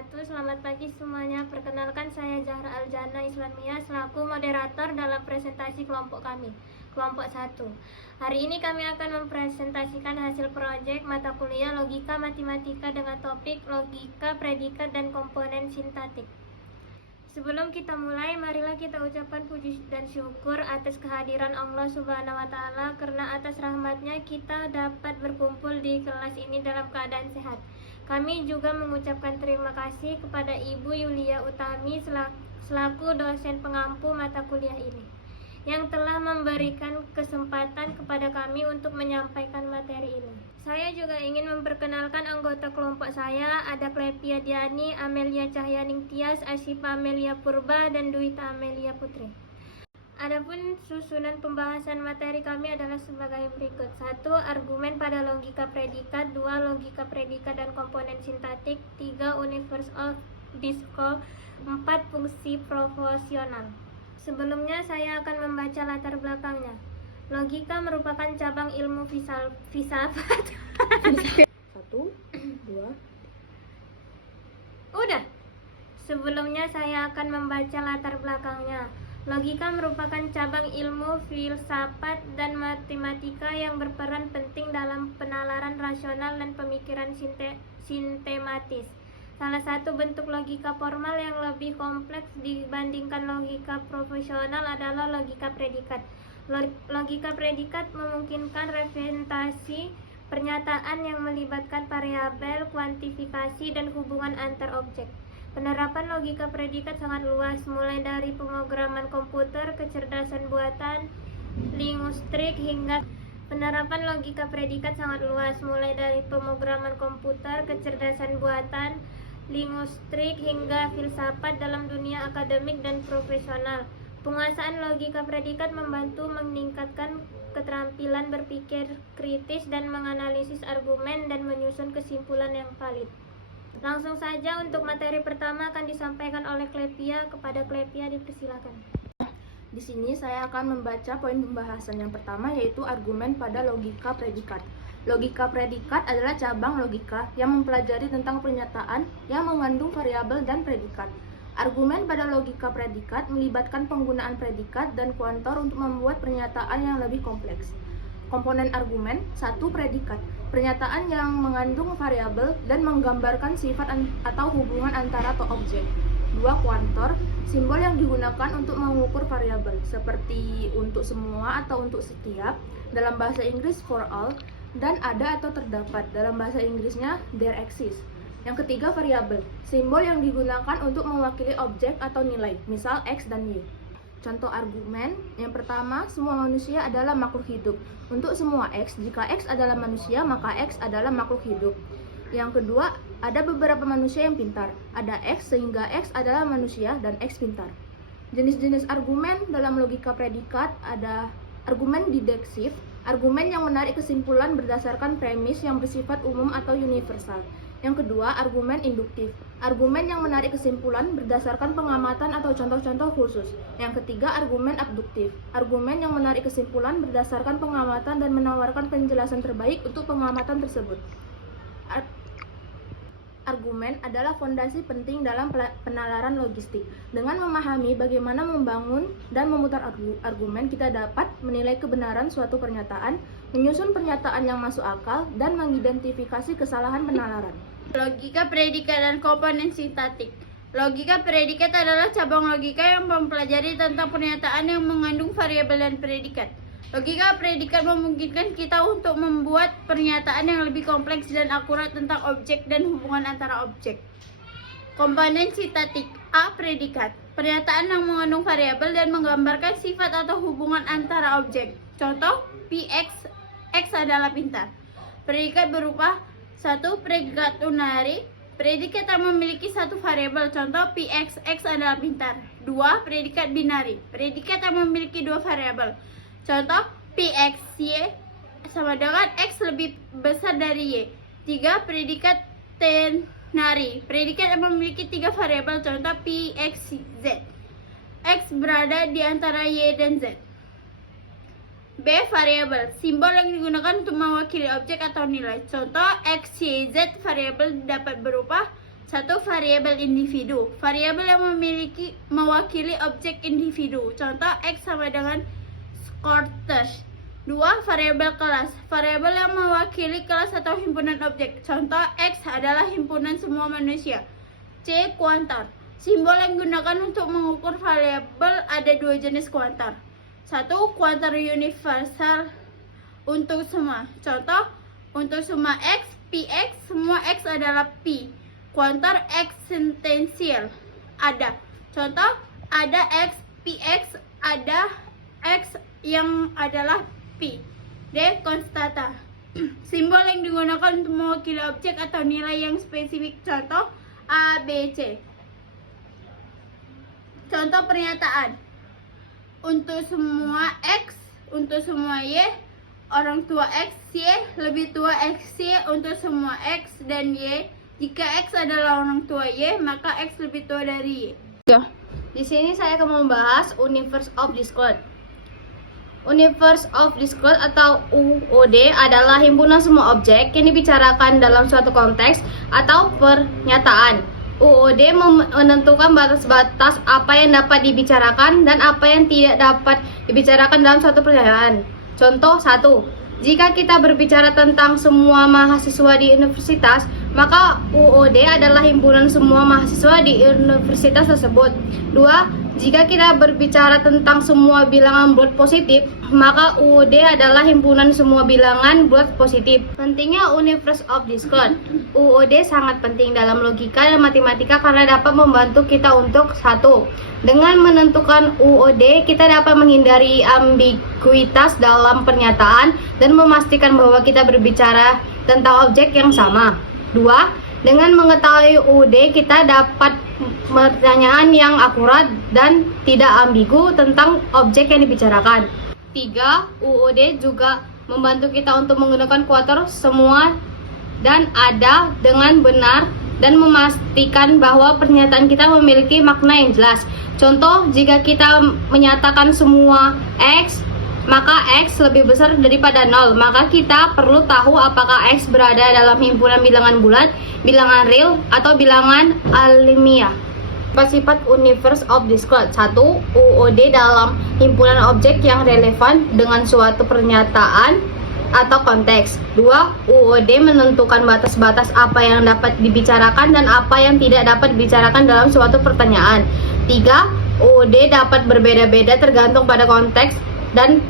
wabarakatuh. Selamat pagi semuanya. Perkenalkan, saya Zahra Aljana Islamiyah selaku moderator dalam presentasi kelompok kami, kelompok 1. Hari ini kami akan mempresentasikan hasil proyek mata kuliah Logika Matematika dengan topik Logika Predikat dan Komponen Sintaktik. Sebelum kita mulai, marilah kita ucapkan puji dan syukur atas kehadiran Allah Subhanahu wa Ta'ala, karena atas rahmatnya kita dapat berkumpul di kelas ini dalam keadaan sehat. Kami juga mengucapkan terima kasih kepada Ibu Yulia Utami selaku dosen pengampu mata kuliah ini, yang telah memberikan kesempatan kepada kami untuk menyampaikan materi ini. Saya juga ingin memperkenalkan anggota kelompok saya, ada Klepia Diani, Amelia Cahyaning Tias, Asyifa Amelia Purba, dan Duita Amelia Putri. Adapun susunan pembahasan materi kami adalah sebagai berikut. 1. Argumen pada logika predikat. 2. Logika predikat dan komponen sintaktik. 3. Universe of discourse. 4. Fungsi proporsional. Sebelumnya saya akan membaca latar belakangnya. Logika merupakan cabang ilmu filsafat. 1, 2. Udah. Sebelumnya saya akan membaca latar belakangnya. Logika merupakan cabang ilmu filsafat dan matematika yang berperan penting dalam penalaran rasional dan pemikiran sistematis. Salah satu bentuk logika formal yang lebih kompleks dibandingkan logika proporsional adalah logika predikat. Logika predikat memungkinkan representasi pernyataan yang melibatkan variabel, kuantifikasi, dan hubungan antar objek. Penerapan logika predikat sangat luas, mulai dari pemrograman komputer, kecerdasan buatan, linguistik, hingga penerapan logika predikat sangat luas, mulai dari pemrograman komputer, kecerdasan buatan, linguistik, hingga filsafat dalam dunia akademik dan profesional. Penguasaan logika predikat membantu meningkatkan keterampilan berpikir kritis dan menganalisis argumen dan menyusun kesimpulan yang valid. Langsung saja untuk materi pertama akan disampaikan oleh Klepia. Kepada Klepia dipersilakan. Di sini saya akan membaca poin pembahasan yang pertama, yaitu argumen pada logika predikat. Logika predikat adalah cabang logika yang mempelajari tentang pernyataan yang mengandung variabel dan predikat. Argumen pada logika predikat melibatkan penggunaan predikat dan kuantor untuk membuat pernyataan yang lebih kompleks. Komponen argumen: 1. Predikat, pernyataan yang mengandung variabel dan menggambarkan sifat atau hubungan antara objek. 2. Kuantor, simbol yang digunakan untuk mengukur variabel, seperti untuk semua atau untuk setiap, dalam bahasa Inggris for all, dan ada atau terdapat, dalam bahasa Inggrisnya there exists. Yang ketiga, variabel, simbol yang digunakan untuk mewakili objek atau nilai, misal X dan Y. Contoh argumen yang pertama, semua manusia adalah makhluk hidup. Untuk semua X, jika X adalah manusia, maka X adalah makhluk hidup. Yang kedua, ada beberapa manusia yang pintar. Ada X sehingga X adalah manusia dan X pintar. Jenis-jenis argumen dalam logika predikat ada argumen deduksif, argumen yang menarik kesimpulan berdasarkan premis yang bersifat umum atau universal. Yang kedua, argumen induktif, argumen yang menarik kesimpulan berdasarkan pengamatan atau contoh-contoh khusus. Yang ketiga, argumen abduktif, argumen yang menarik kesimpulan berdasarkan pengamatan dan menawarkan penjelasan terbaik untuk pengamatan tersebut. Argumen adalah fondasi penting dalam penalaran logistik. Dengan memahami bagaimana membangun dan memutar argumen, kita dapat menilai kebenaran suatu pernyataan, menyusun pernyataan yang masuk akal, dan mengidentifikasi kesalahan penalaran. Logika predikat dan komponen sintaktik. Logika predikat adalah cabang logika yang mempelajari tentang pernyataan yang mengandung variabel dan predikat. Logika predikat memungkinkan kita untuk membuat pernyataan yang lebih kompleks dan akurat tentang objek dan hubungan antara objek. Komponen sintaktik. A. Predikat, pernyataan yang mengandung variabel dan menggambarkan sifat atau hubungan antara objek. Contoh, Px, X adalah pintar. Predikat berupa 1. Predikat unari, predikat yang memiliki satu variabel. Contoh, Px, X adalah pintar. 2. Predikat binari, predikat yang memiliki dua variabel. Contoh, Px, Y sama dengan X lebih besar dari Y. 3. Predikat ternary, predikat yang memiliki tiga variabel. Contoh, Px, Z, X berada di antara Y dan Z. B. Variabel, simbol yang digunakan untuk mewakili objek atau nilai. Contoh, X, Y, Z variabel dapat berupa 1. Variabel individu. Variabel yang mewakili objek individu. Contoh X sama dengan Scooters. 2. Variabel kelas. Variabel yang mewakili kelas atau himpunan objek. Contoh X adalah himpunan semua manusia. C. Kuantar. Simbol yang digunakan untuk mengukur variabel ada 2 jenis kuantar. 1. Kuantar universal untuk semua. Contoh untuk semua X, Px, semua X adalah Pi. Kuantar eksistensial ada. Contoh ada X, Px, ada X yang adalah Pi. D. Konstanta. Simbol yang digunakan untuk mewakili objek atau nilai yang spesifik. Contoh A, B, C. Contoh pernyataan. Untuk semua X, untuk semua Y, orang tua X, Y, lebih tua X, Y untuk semua X dan Y. Jika X adalah orang tua Y, maka X lebih tua dari Y. Di sini saya akan membahas Universe of Discord. Universe of Discord atau UOD adalah himpunan semua objek yang dibicarakan dalam suatu konteks atau pernyataan. UOD menentukan batas-batas apa yang dapat dibicarakan dan apa yang tidak dapat dibicarakan dalam suatu pernyataan. Contoh 1. Jika kita berbicara tentang semua mahasiswa di universitas, maka UOD adalah himpunan semua mahasiswa di universitas tersebut. 2. Jika kita berbicara tentang semua bilangan bulat positif, maka UOD adalah himpunan semua bilangan bulat positif. Pentingnya Universe of Discord. UOD sangat penting dalam logika dan matematika karena dapat membantu kita untuk 1. Dengan menentukan UOD, kita dapat menghindari ambiguitas dalam pernyataan dan memastikan bahwa kita berbicara tentang objek yang sama. 2. Dengan mengetahui UOD, kita dapat pertanyaan yang akurat dan tidak ambigu tentang objek yang dibicarakan. 3. UOD juga membantu kita untuk menggunakan kuator semua dan ada dengan benar dan memastikan bahwa pernyataan kita memiliki makna yang jelas. Contoh, jika kita menyatakan semua X, maka X lebih besar daripada 0. Maka kita perlu tahu apakah X berada dalam himpunan bilangan bulat, bilangan real, atau bilangan alamiah. Sifat Universe of Discord. 1. UOD dalam himpunan objek yang relevan dengan suatu pernyataan atau konteks. 2. UOD menentukan batas-batas apa yang dapat dibicarakan dan apa yang tidak dapat dibicarakan dalam suatu pertanyaan. 3. UOD dapat berbeda-beda tergantung pada konteks dan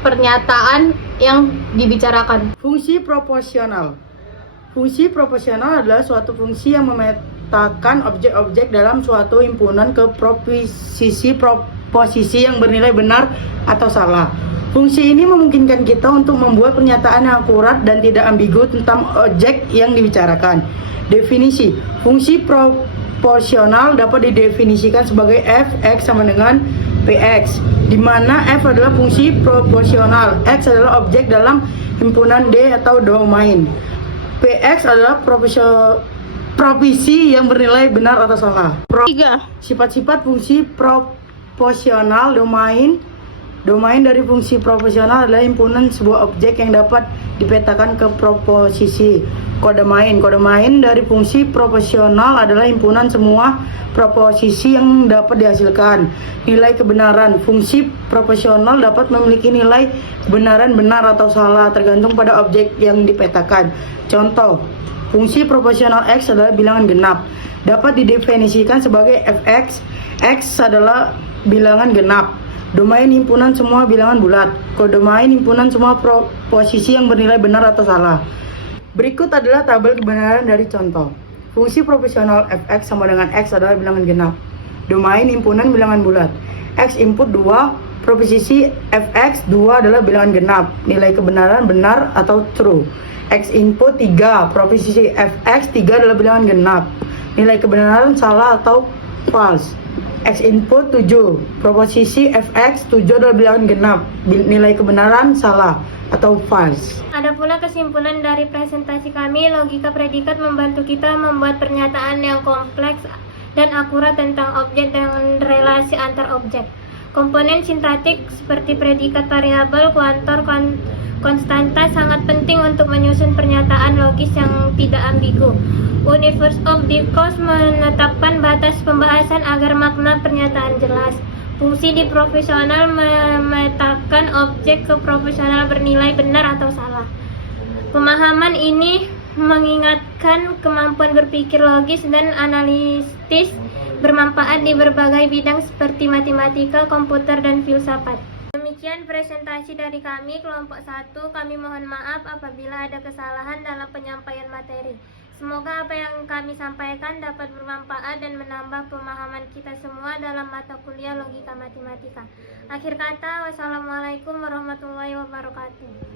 pernyataan yang dibicarakan. Fungsi proporsional. Fungsi proporsional adalah suatu fungsi yang memetakan objek-objek dalam suatu himpunan ke proposisi yang bernilai benar atau salah. Fungsi ini memungkinkan kita untuk membuat pernyataan yang akurat dan tidak ambigu tentang objek yang dibicarakan. Definisi. Fungsi proporsional dapat didefinisikan sebagai f x sama dengan px, di mana f adalah fungsi proporsional, x adalah objek dalam himpunan D atau domain. Px adalah proporsi yang bernilai benar atau salah. 3. Sifat-sifat fungsi proporsional. Domain dari fungsi proporsional adalah himpunan sebuah objek yang dapat dipetakan ke proposisi. Kode main dari fungsi proporsional adalah himpunan semua proposisi yang dapat dihasilkan. Nilai kebenaran. Fungsi proporsional dapat memiliki nilai kebenaran benar atau salah tergantung pada objek yang dipetakan. Contoh, fungsi proporsional X adalah bilangan genap. Dapat didefinisikan sebagai fx. X adalah bilangan genap. Domain himpunan semua bilangan bulat. Kodomain himpunan semua proposisi yang bernilai benar atau salah. Berikut adalah tabel kebenaran dari contoh. Fungsi proporsional fx sama dengan x adalah bilangan genap. Domain himpunan bilangan bulat. X input 2, proposisi fx 2 adalah bilangan genap. Nilai kebenaran benar atau true. X input 3, proposisi fx 3 adalah bilangan genap. Nilai kebenaran salah atau false. X input 7, proposisi fx 7 adalah bilangan genap. Nilai kebenaran salah atau false. Ada pula kesimpulan dari presentasi kami, logika predikat membantu kita membuat pernyataan yang kompleks dan akurat tentang objek dan relasi antar objek. Komponen sintaktik seperti predikat variabel, kuantor, konstanta sangat penting untuk menyusun pernyataan logis yang tidak ambigu. Universe of Discourse menetapkan batas pembahasan agar makna pernyataan jelas. Fungsi di profesional memetakan objek ke profesional bernilai benar atau salah. Pemahaman ini mengingatkan kemampuan berpikir logis dan analitis bermanfaat di berbagai bidang seperti matematika, komputer, dan filsafat. Demikian presentasi dari kami, kelompok 1. Kami mohon maaf apabila ada kesalahan dalam penyampaian materi. Semoga apa yang kami sampaikan dapat bermanfaat dan menambah pemahaman kita semua dalam mata kuliah logika matematika. Akhir kata, wassalamualaikum warahmatullahi wabarakatuh.